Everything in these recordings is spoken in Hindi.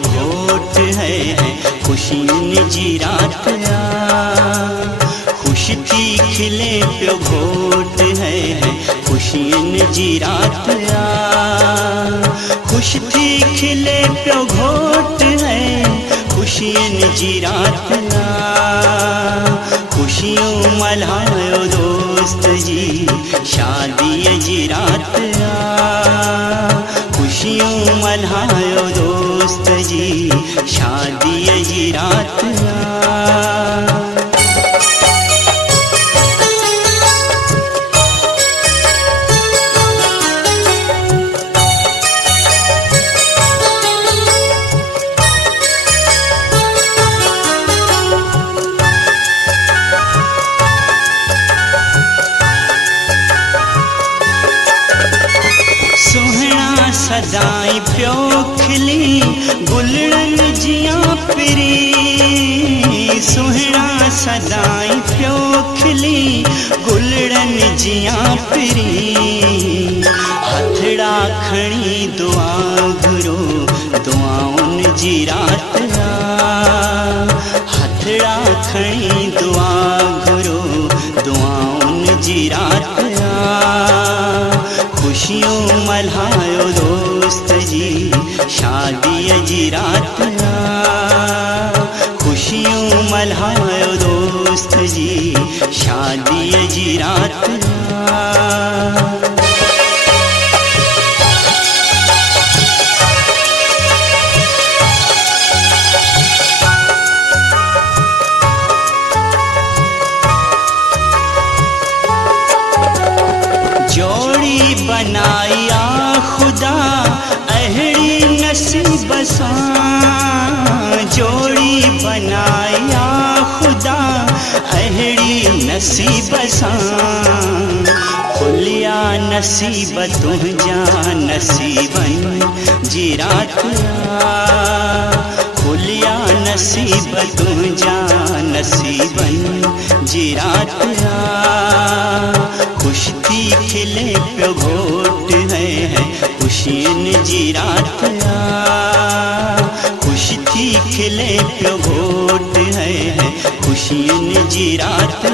घोट है खुशियन जी रात खुश थी खिले प्यो घोट है खुशियन जी रात खुश थी खिले प्यो घोट है खुशियन जी रात खुशियों मल्हायो दोस्त जी शादी जी रात खुशियों मल्हायो दोस्त जी शादी जी रात सदाई प्यो खिली गुलड़न जिया पिरी सुहना सदाई प्यो खिली गुलड़न जिया पिरी हथड़ा खणी दुआ घुरो दुआउन जी रात हथड़ा खणी दुआ घुरो दुआउन जी रात खुशियों मल्हायो दोस्त जी शादी जी रात खुशियों मल्हायो दोस्त जी शादी जी रात जोड़ी बनाया खुदा अहड़ी नसीब सा जोड़ी बनाया खुदा अहड़ी नसीब सा खुलिया नसीब तुझा नसीबन जी रात खुलिया नसीब तुझा नसीबन जी रात खुश थी खिले प्यो घोट है खुशियन जी रात खुश थी खिले प्यो घोट है खुशियन जी रात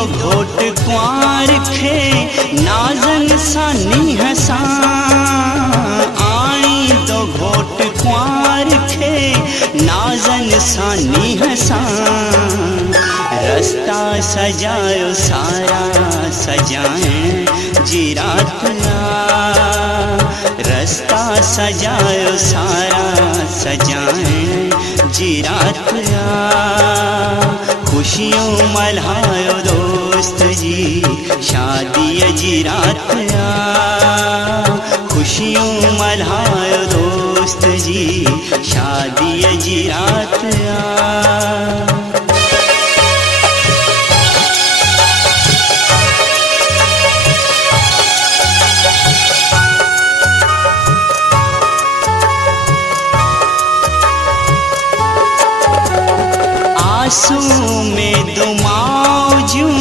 घोट कुआर खे नाजन सानी हसा आणी दो घोट कुआर खे नाजन सानी हसा रास्ता सजायो सारा सजाए जी रात रास्ता सजायो सारा सजाए जी रात खुशियों मल्हायो दोस्त जी शादी जी रात खुशियों मल्हायो दोस्त जी शादी जी रात आंसू में दुमाजूं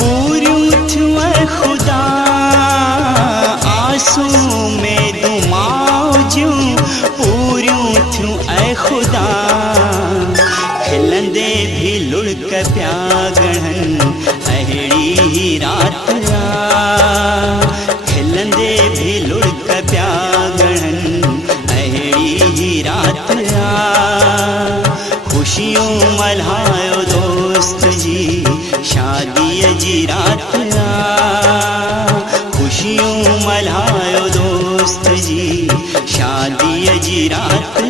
पूरियों थुए खुदा आंसू में दुमाजूं पूरियों थुए खुदा खिलंदे भी लुढ़क प्या गहन अहड़ी ही रात खिलंदे भी लुढ़क प्या गहन अहड़ी ही रात खुशियों मल्हायो दोस्त जी शादी जी रात खुशियों मल्हायो दोस्त जी शादी जी रात